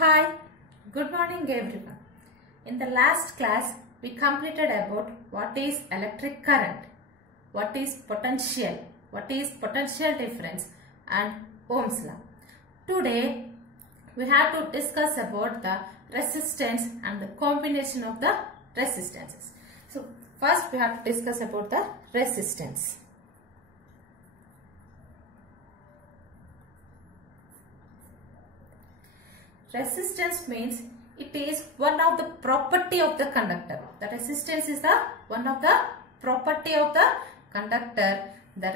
Hi, good morning everyone. In the last class, we completed about what is electric current, what is potential difference and Ohm's law. Today, we have to discuss about the resistance and the combination of the resistances. So, first we have to discuss about the resistance. Resistance means it is one of the property of the conductor. The resistance is the one of the property of the conductor. The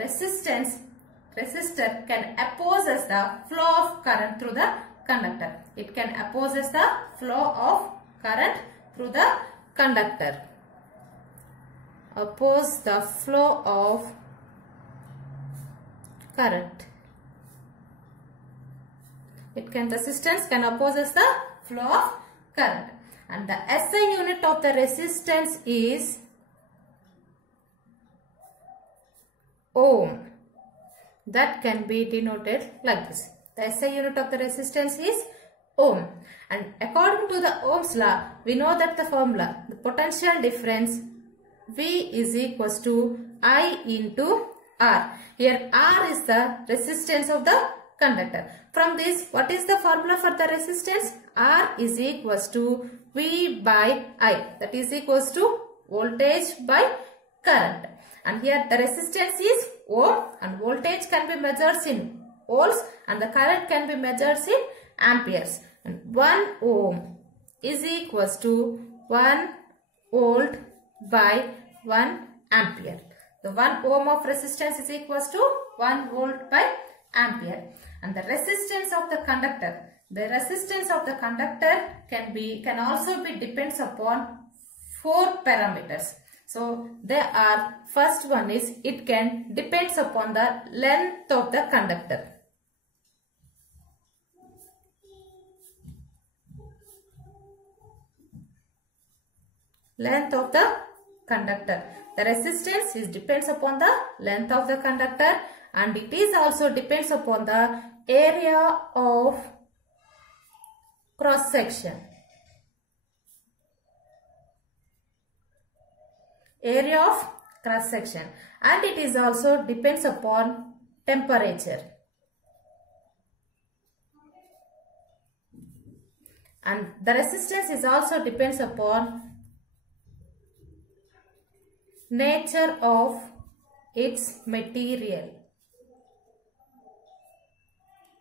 resistor can opposes the flow of current through the conductor. It can opposes the flow of current through the conductor. Oppose the flow of current. Resistance can opposes the flow of current, and the SI unit of the resistance is ohm. That can be denoted like this. The SI unit of the resistance is ohm, and according to the Ohm's law, we know that the formula, the potential difference V is equals to I into R. Here R is the resistance of the conductor. From this, what is the formula for the resistance? R is equals to V by I. That is equals to voltage by current. And here the resistance is ohm, and voltage can be measured in volts and the current can be measured in amperes. And 1 ohm is equals to 1 volt by 1 ampere. The 1 ohm of resistance is equals to 1 volt by ampere. And the resistance of the conductor. The resistance of the conductor can also be depends upon 4 parameters. So there are, first one is it can depends upon the length of the conductor. Length of the conductor. The resistance is depends upon the length of the conductor, and it is also depends upon the area of cross section. Area of cross section, and it is also depends upon temperature. And the resistance is also depends upon nature of its material.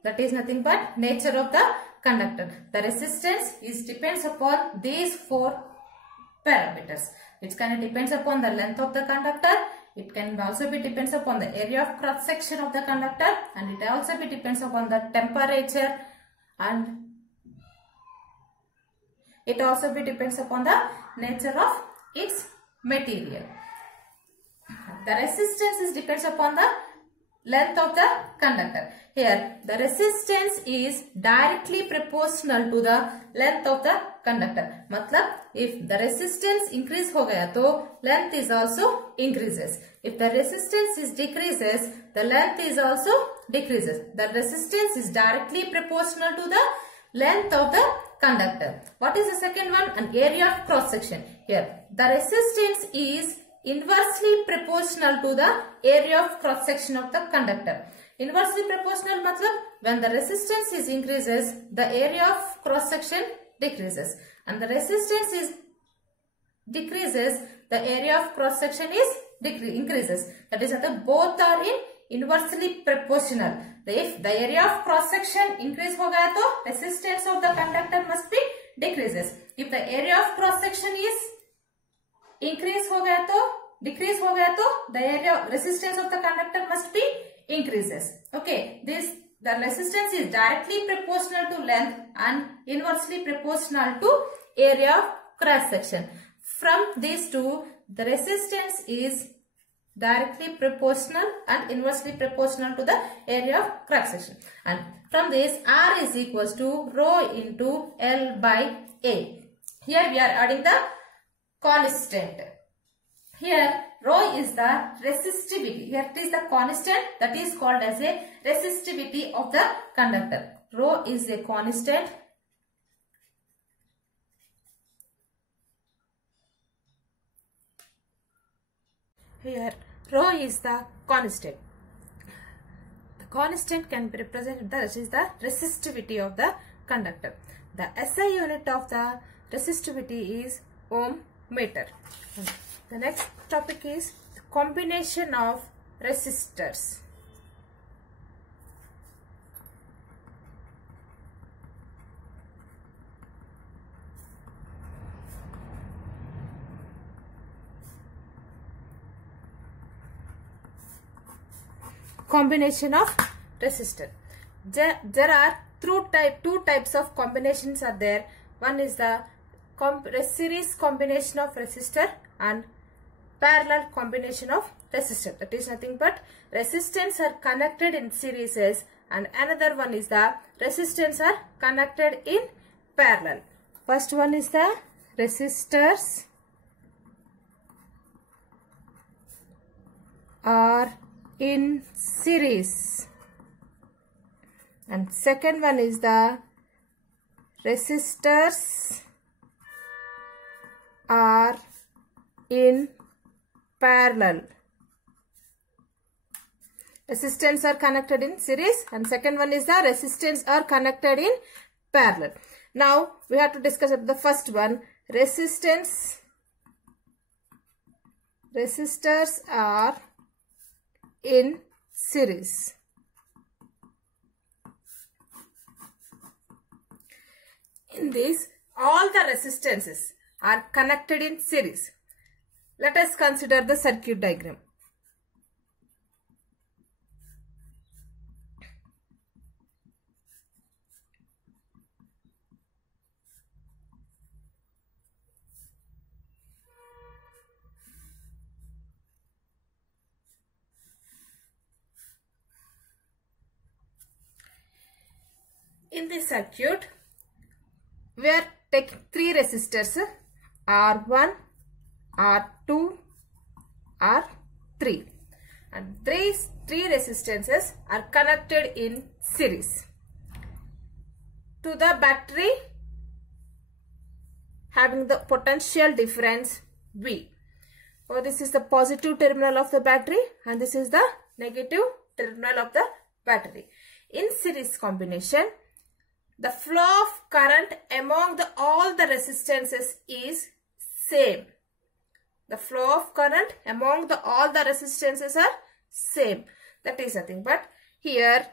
That is nothing but nature of the conductor. The resistance depends upon these 4 parameters. It can depends upon the length of the conductor. It can also be depends upon the area of cross section of the conductor, and it also be depends upon the temperature, and it also be depends upon the nature of its material. The resistance depends upon the length of the conductor. Here the resistance is directly proportional to the length of the conductor. Matlab, if the resistance increase ho gaya to length is also increases. If the resistance is decreases, the length is also decreases. The resistance is directly proportional to the length of the conductor. What is the second one? An area of cross section. Here the resistance is inversely proportional to the area of cross section of the conductor. Inversely proportional matlab, when the resistance is increases, the area of cross section decreases, and the resistance is decreases, the area of cross section is increases. That is that both are inversely proportional. If the area of cross section increase ho gaya to resistance of the conductor must be decreases. If the area of cross section is increase ho gaya to decrease ho gaya to the area resistance of the conductor must be increases. Okay, the resistance is directly proportional to length and inversely proportional to area of cross section. From these two, the resistance is directly proportional and inversely proportional to the area of cross section. And from this, R is equals to rho into L by A. Here we are adding the constant. Here rho is the resistivity. Here it is the constant that is called as a resistivity of the conductor. Rho is a constant Here rho is the constant. The constant can be represented as the resistivity of the conductor. The SI unit of the resistivity is ohm meter. The next topic is the combination of resistors. Combination of resistor. There are two types of combinations are there. One is the series combination of resistor and parallel combination of resistor. That is nothing but resistance are connected in series, and another one is the resistance are connected in parallel. First one is the resistors are in series, and second one is the resistors are in parallel. Resistance are connected in series, and second one is the resistance are connected in parallel. Now we have to discuss about the first one. Resistors are in series. In this, all the resistances are connected in series. Let us consider the circuit diagram. In this circuit, we are taking three resistors, R1, R2, R3, and three resistances are connected in series to the battery having the potential difference V. So this is the positive terminal of the battery and this is the negative terminal of the battery. In series combination, the flow of current among all the resistances is same. The flow of current among all the resistances are same. That is nothing but here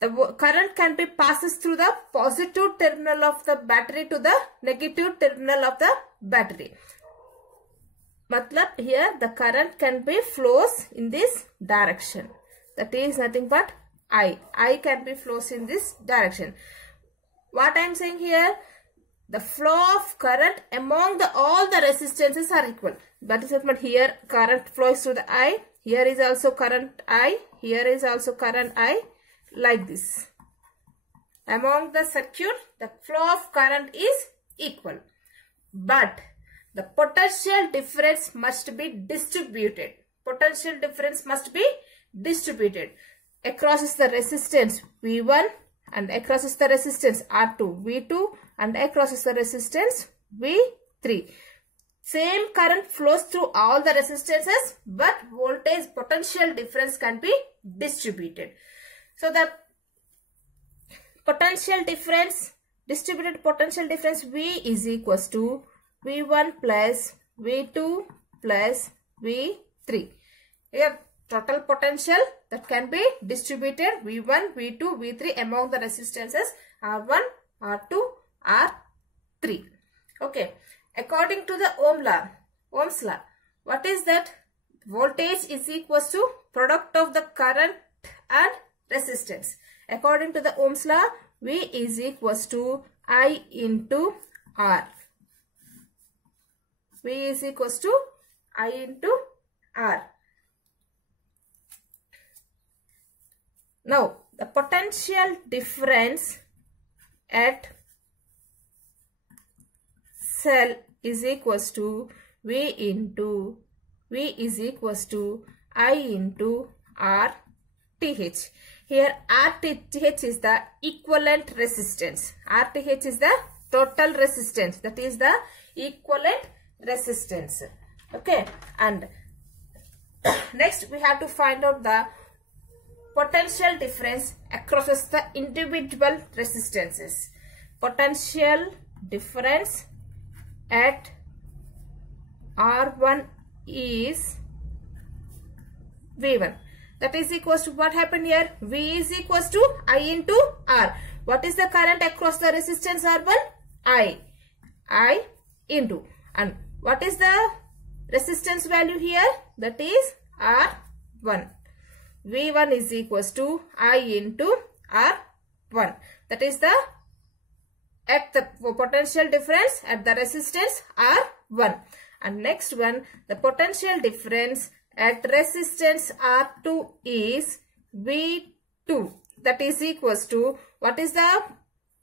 the current can be passes through the positive terminal of the battery to the negative terminal of the battery. Matlab here the current can be flows in this direction. That is nothing but I. I can be flows in this direction. What I am saying here, the flow of current among all the resistances are equal. That is but here current flows through the I. Here is also current I. Here is also current I. Like this. Among the circuit, the flow of current is equal. But the potential difference must be distributed. Potential difference must be distributed. Across the resistance V1 and across the resistance R2, V2 and across the resistance V3. Same current flows through all the resistances, but voltage potential difference can be distributed. So the potential difference, distributed potential difference V is equals to V1 plus V2 plus V3. Here total potential that can be distributed V1, V2, V3 among the resistances R1, R2, R3. Okay. According to the Ohm's law, what is that? Voltage is equals to product of the current and resistance. According to the Ohm's law, V is equals to I into R. V is equals to I into R. Now, the potential difference at cell is equals to V is equals to I into RTH. Here RTH is the equivalent resistance. RTH is the total resistance. That is the equivalent resistance. Okay. And Next, we have to find out the potential difference across the individual resistances. Potential difference at R1 is V1. That is equals to what happened here? V is equals to I into R. What is the current across the resistance R1? I into. And what is the resistance value here? That is R1. V1 is equals to I into R1. That is the at the potential difference at the resistance R1. And next one, the potential difference at resistance R2 is V2. That is equals to, what is the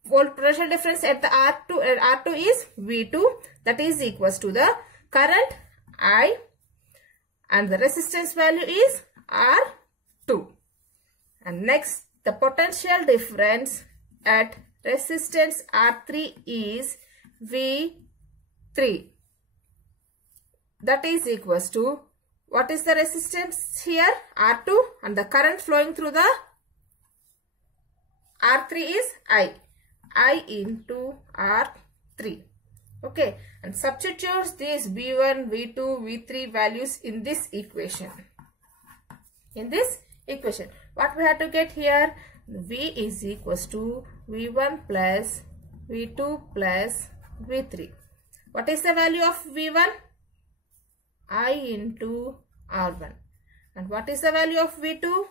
potential difference at the R2? R2 is V2. That is equals to the current I, and the resistance value is R2. And next, the potential difference at resistance R3 is V3. That is equals to, what is the resistance here? R2, and the current flowing through the R3 is I into R3. Okay, and substitutes these V1, V2, V3 values in this equation. What we have to get here? V is equals to V1 plus V2 plus V3. What is the value of V1? I into R1. And what is the value of V2?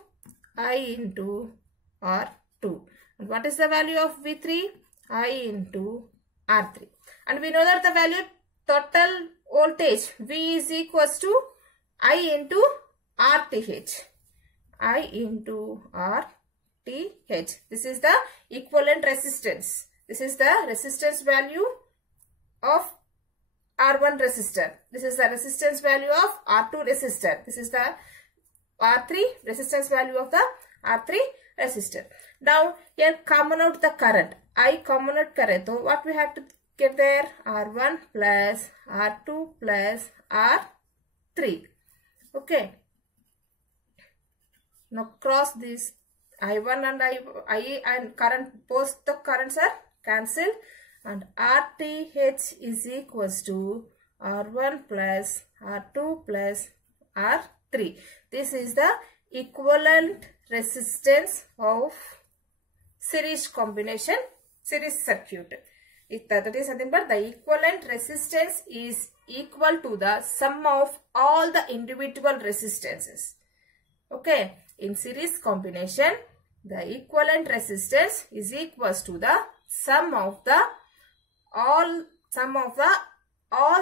I into R2. And what is the value of V3? I into R3. And we know that the value total voltage V is equals to I into RTH. I into RTH. This is the equivalent resistance. This is the resistance value of R1 resistor. This is the resistance value of R2 resistor. This is the R3 resistance value of the R3 resistor. Now here common out the current. I common out current. So what we have to get there? R1 plus R2 plus R3. Okay. Now cross this I1 and I and current, both the currents are cancelled, and RTH is equals to R1 plus R2 plus R3. This is the equivalent resistance of series combination, series circuit. That is nothing but the equivalent resistance is equal to the sum of all the individual resistances. Okay, in series combination, the equivalent resistance is equals to the sum of the all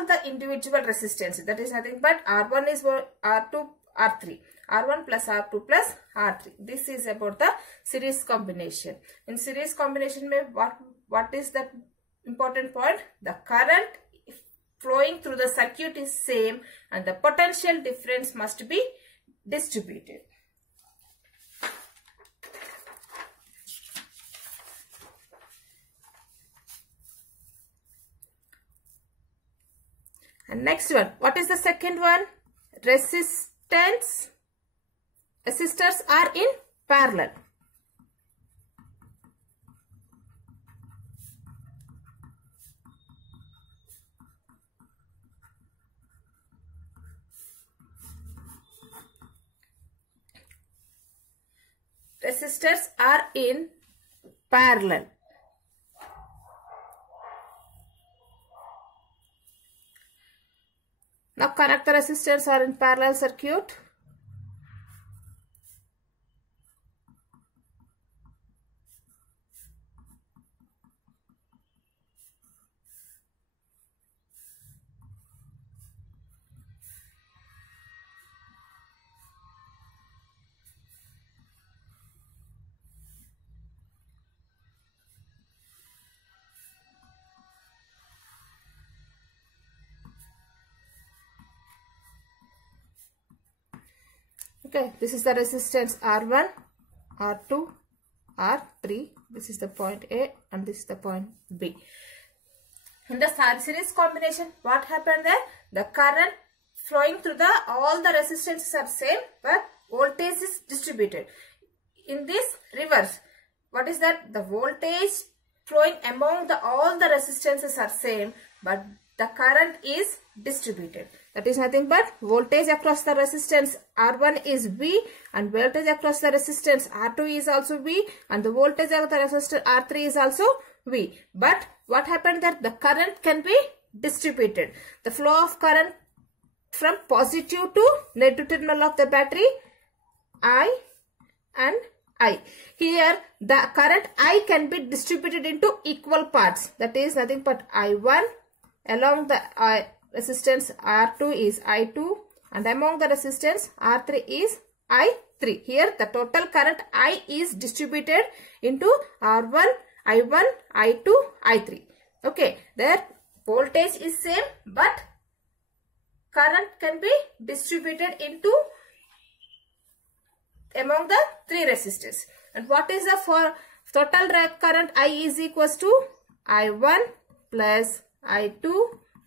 the individual resistances. That is nothing but R1 is R2, R3. R1 plus R2 plus R3. This is about the series combination. In series combination, what is the important point? The current flowing through the circuit is same, and the potential difference must be distributed. And next one, what is the second one? Resistors are in parallel. Resistors are in parallel. Now connect the resistors are in parallel circuit. Okay, this is the resistance R1, R2, R3. This is the point A and this is the point B. In the series combination, what happened there? The current flowing through the all the resistances are same, but voltage is distributed. In this reverse, what is that? The voltage flowing among the all the resistances are same, but the current is distributed. That is nothing but voltage across the resistance R1 is V, and voltage across the resistance R2 is also V, and the voltage of the resistor R3 is also V. But what happened that the current can be distributed. The flow of current from positive to negative terminal of the battery, I and I. Here the current I can be distributed into equal parts. That is nothing but I1 along the resistance R2 is I2, and among the resistance R3 is I3. Here the total current I is distributed into R1, I1, I2, I3. Okay, there voltage is same, but current can be distributed into among the three resistors. And what is the for total current I is equals to I1 plus I2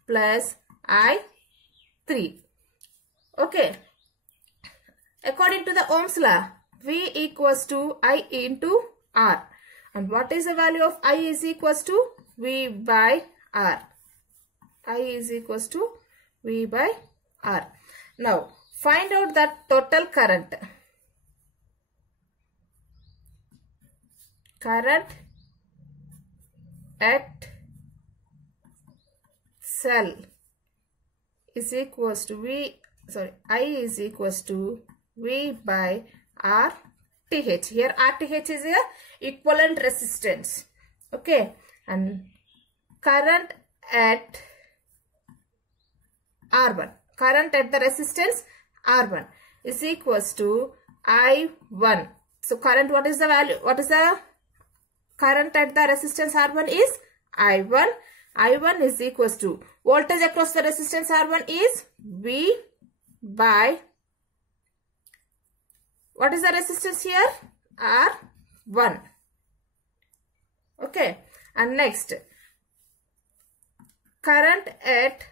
plus I3. Okay. According to the Ohm's law, V equals to I into R. And what is the value of I is equals to V by R. I is equals to V by R. Now, find out the total current. Current at cell is equals to I is equals to V by RTH. Here RTH is a equivalent resistance. Okay. And current at R1. Current at the resistance R1 is equals to I1. So current, what is the value? What is the current at the resistance R1 is I1. I1 is equals to voltage across the resistance R1 is V by, what is the resistance here? R1. Okay. And next, current at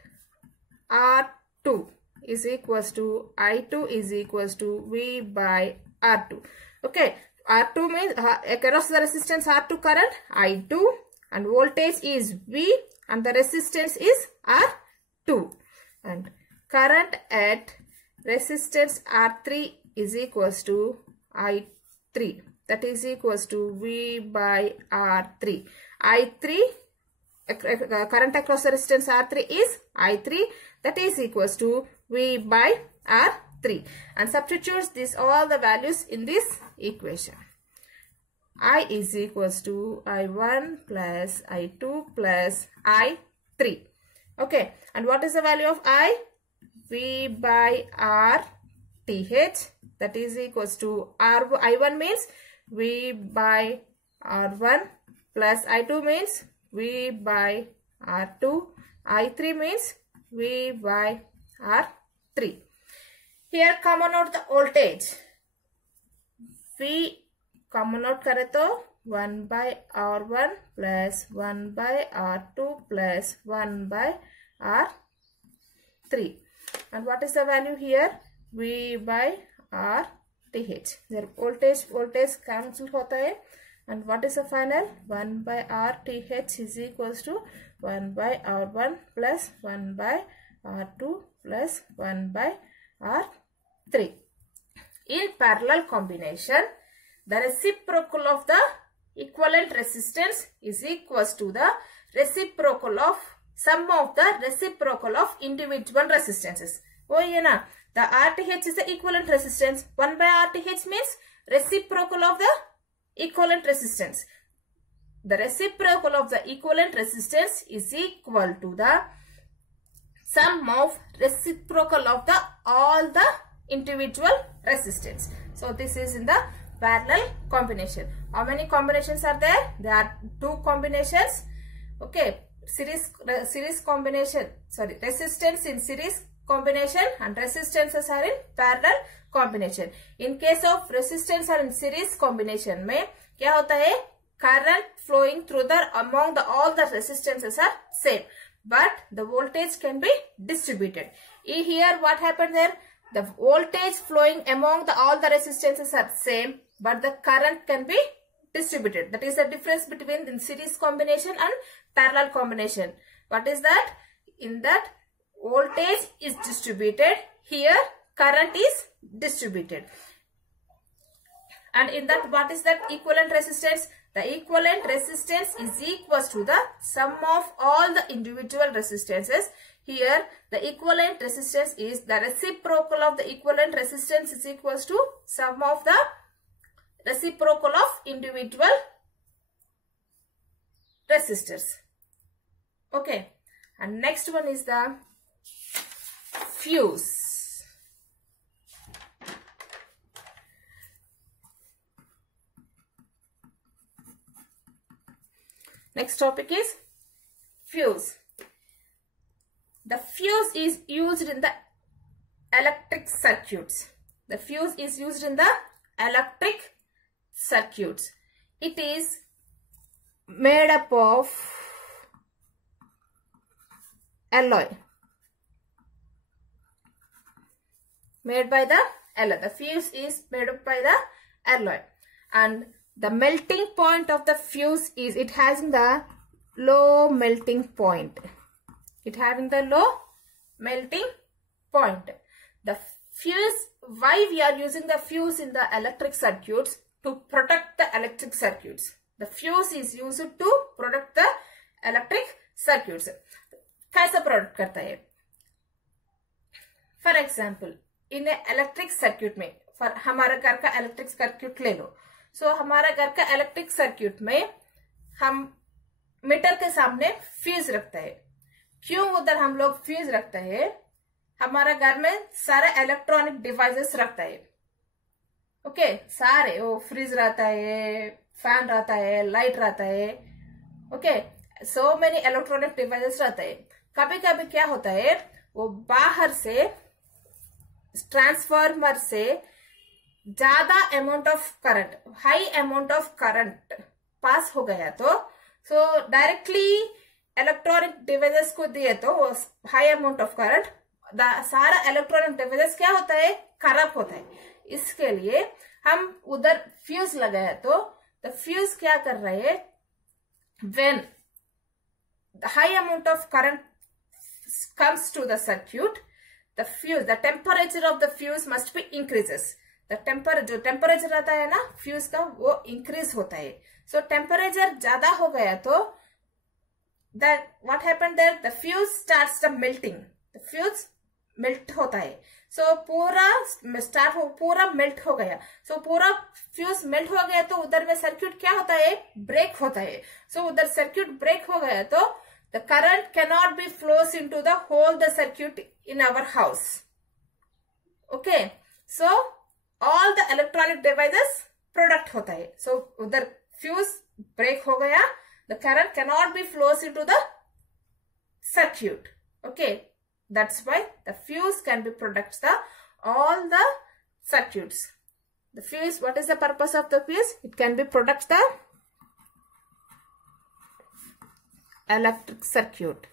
R2 is equals to I2 is equals to V by R2. Okay. R2 means across the resistance R2 current I2, and voltage is V, and the resistance is R2. And current at resistance R3 is equals to I3. That is equals to V by R3. I3, current across the resistance R3 is I3. That is equals to V by R3. And substitutes this all the values in this equation. I is equals to I1 plus I2 plus I3. Okay. And what is the value of I? V by RTH. That is equals to I1 means V by R1 plus I2 means V by R2. I3 means V by R3. Here common out the voltage. V common out करे तो 1 by R1 plus 1 by R2 plus 1 by R3. And what is the value here? V by RTH. Their voltage cancel होता है. And what is the final? 1 by RTH is equals to 1 by R1 plus 1 by R2 plus 1 by R3. In parallel combination, the reciprocal of the equivalent resistance is equals to the reciprocal of sum of the reciprocal of individual resistances. Oh yeah, na? The RTH is the equivalent resistance. 1 by RTH means reciprocal of the equivalent resistance. The reciprocal of the equivalent resistance is equal to the sum of reciprocal of the all the individual resistance. So this is in the parallel combination. How many combinations are there? There are 2 combinations. Okay, series combination. Sorry, resistance in series combination and resistances are in parallel combination. In case of resistance are in series combination में क्या होता है? Current flowing through the among the all the resistances are same, but the voltage can be distributed. Here what happened there? The voltage flowing among all the resistances are same, but the current can be distributed. That is the difference between the series combination and parallel combination. What is that? In that, voltage is distributed. Here current is distributed. And in that, what is that equivalent resistance? The equivalent resistance is equals to the sum of all the individual resistances. Here, the equivalent resistance is the reciprocal of the equivalent resistance is equals to sum of the reciprocal of individual resistors. Okay. And next one is the fuse. Next topic is fuse. The fuse is used in the electric circuits. The fuse is used in the electric circuits. It is made up of alloy. Made by the alloy. The fuse is made up by the alloy. And the melting point of the fuse is, it has the low melting point. It having the low melting point. The fuse, why we are using the fuse in the electric circuits? To protect the electric circuits. The fuse is used to protect the electric circuits. कैसा protect करता है? For example, in electric circuit में, for हमारा घर का electric circuit ले लो. सो हमारा घर का इलेक्ट्रिक सर्क्यूट में हम मीटर के सामने फ्यूज रखता है. क्यों उधर हम लोग फ्यूज रखता है? हमारा घर में सारे इलेक्ट्रॉनिक डिवाइसेस रखता है. ओके, सारे, वो फ्रिज रहता है, फैन रहता है, लाइट रहता है. Okay, so many electronic devices रहता है. कभी कभी क्या होता है, वो बाहर से ट्रांसफार्मर से ज्यादा amount of current, high amount of current pass हो गया तो सो डायरेक्टली इलेक्ट्रॉनिक डिवाइसेस को दिए तो वो हाई अमाउंट ऑफ करंट, सारा इलेक्ट्रॉनिक डिवाइसेस क्या होता है, खराब होता है. इसके लिए हम उधर फ्यूज लगाया तो द फ्यूज क्या कर रहे हैं, when the high amount of current comes to the circuit, the fuse, the temperature of the fuse must be increases. The जो temperature रहता है ना fuse का, वो increase होता है. So temperature ज्यादा हो गया तो that what happened there, the fuse starts the melting. The fuse melt होता है. So पूरा melt हो गया. So पूरा fuse melt हो गया तो उधर में circuit क्या होता है, break होता है. So उधर circuit break हो गया तो the current cannot be flows into the whole the circuit in our house. Okay, so all the electronic devices product होता है. So उधर fuse break हो गया, the current cannot be flows into the circuit. Okay, that's why the fuse can be products the all the circuits. The fuse, what is the purpose of the fuse? It can be products the electric circuit.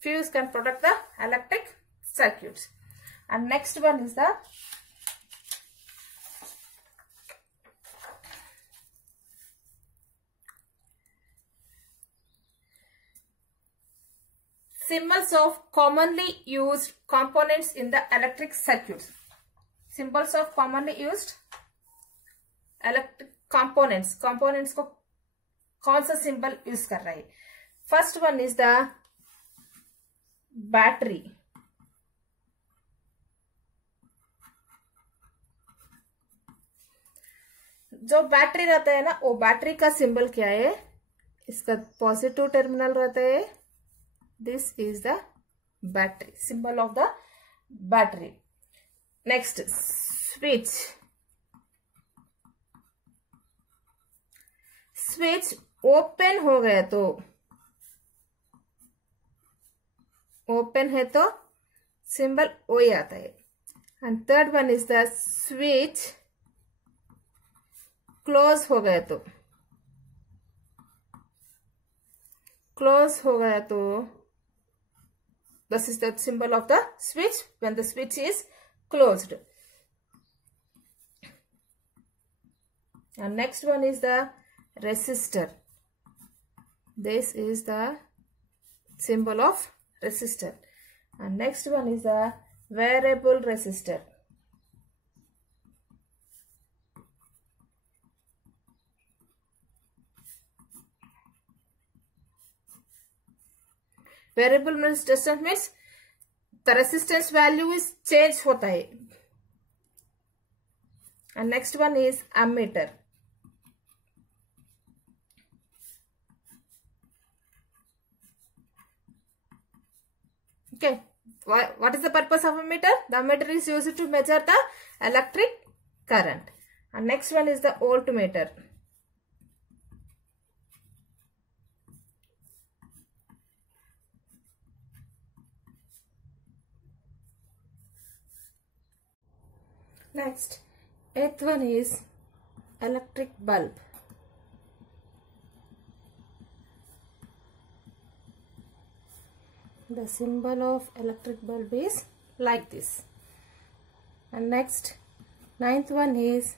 Fuse can product the electric circuits. And next one is the symbols of commonly used components in the electric circuits. Symbols of commonly used electric components. Components को कौन सा symbol use कर रहा है? First one is the battery. जो battery रहता है ना, वो बैटरी का सिंबल क्या है? इसका पॉजिटिव टर्मिनल रहता है. This is the battery, symbol of the battery. Next, switch. Switch open हो गया तो, open है तो symbol O ही आता है. And third one is the switch close हो गया तो, close हो गया तो this is the symbol of the switch when the switch is closed. And next one is the resistor. This is the symbol of resistor. And next one is the variable resistor. Variable resistance means the resistance value is changed होता है. And next one is ammeter. Okay, what is the purpose of ammeter? The ammeter is used to measure the electric current. And next one is the voltmeter. Next, eighth one is electric bulb. The symbol of electric bulb is like this. And next, ninth one is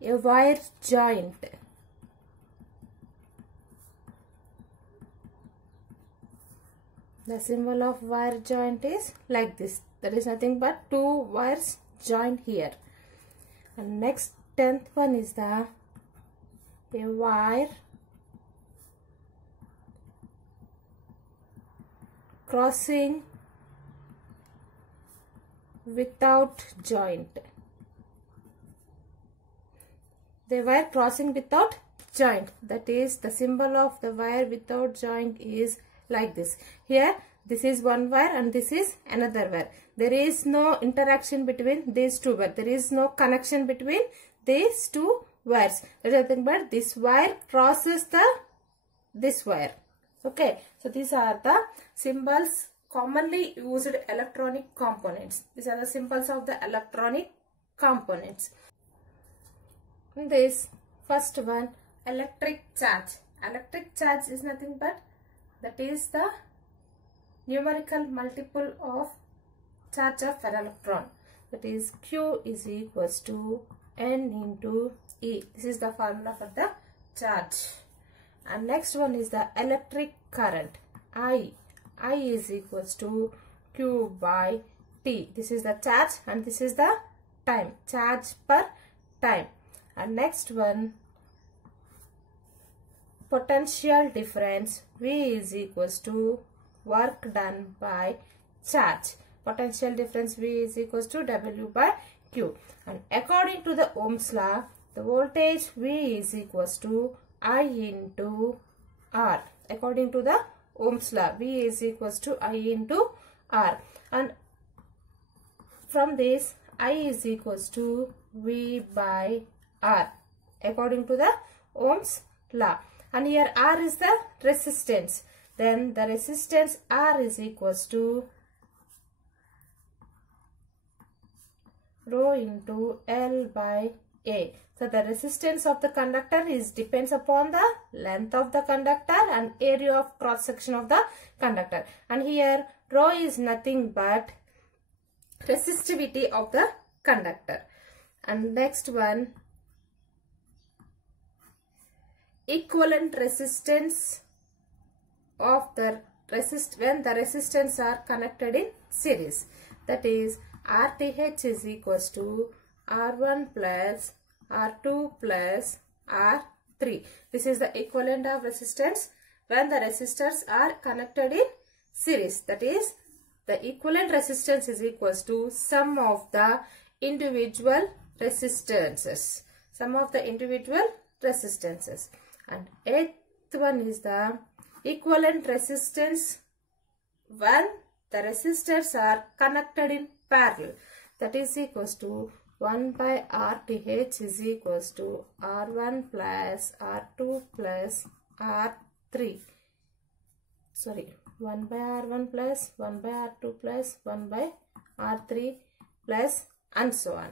a wire joint. The symbol of wire joint is like this. There is nothing but two wires joined here. And next, 10th one is a wire crossing without joint. The wire crossing without joint, that is the symbol of the wire without joint is like this. Here this is one wire and this is another wire. There is no interaction between these two wires. There is no connection between these two wires. There is nothing but this wire crosses this wire. Okay, so these are the symbols commonly used electronic components. These are the symbols of the electronic components. In this first one, electric charge. Electric charge is nothing but that is the numerical multiple of charge of an electron. That is Q is equals to N into E. This is the formula for the charge. And next one is the electric current. I is equals to Q by T. This is the charge and this is the time. Charge per time. And next one, potential difference. V is equals to work done by charge. Potential difference V is equals to W by Q. And according to the Ohm's law, the voltage V is equals to I into R. According to the Ohm's law, V is equals to I into R. And from this, I is equals to V by R. According to the Ohm's law. And here R is the resistance. Then the resistance R is equals to rho into L by A. So the resistance of the conductor depends upon the length of the conductor and area of cross section of the conductor. And here rho is nothing but resistivity of the conductor. And next one, equivalent resistance of the when the resistance are connected in series. That is RTH is equals to R1 plus R2 plus R3. This is the equivalent of resistance when the resistors are connected in series. That is the equivalent resistance is equals to sum of the individual resistances. Sum of the individual resistances. And eighth one is the equivalent resistance when the resistors are connected in parallel. That is equals to 1 by RTH is equals to R1 plus R2 plus R3. Sorry, 1 by R1 plus 1 by R2 plus 1 by R3 plus and so on.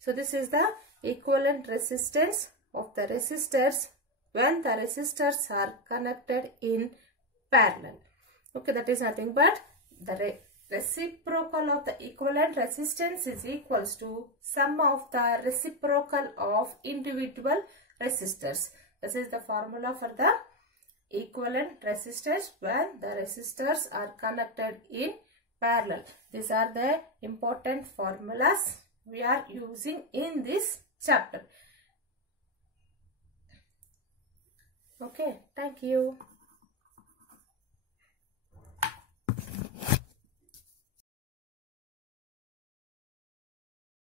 So this is the equivalent resistance of the resistors when the resistors are connected in parallel. Okay, that is nothing but the reciprocal of the equivalent resistance is equals to sum of the reciprocal of individual resistors. This is the formula for the equivalent resistors when the resistors are connected in parallel. These are the important formulas we are using in this chapter. Okay, thank you.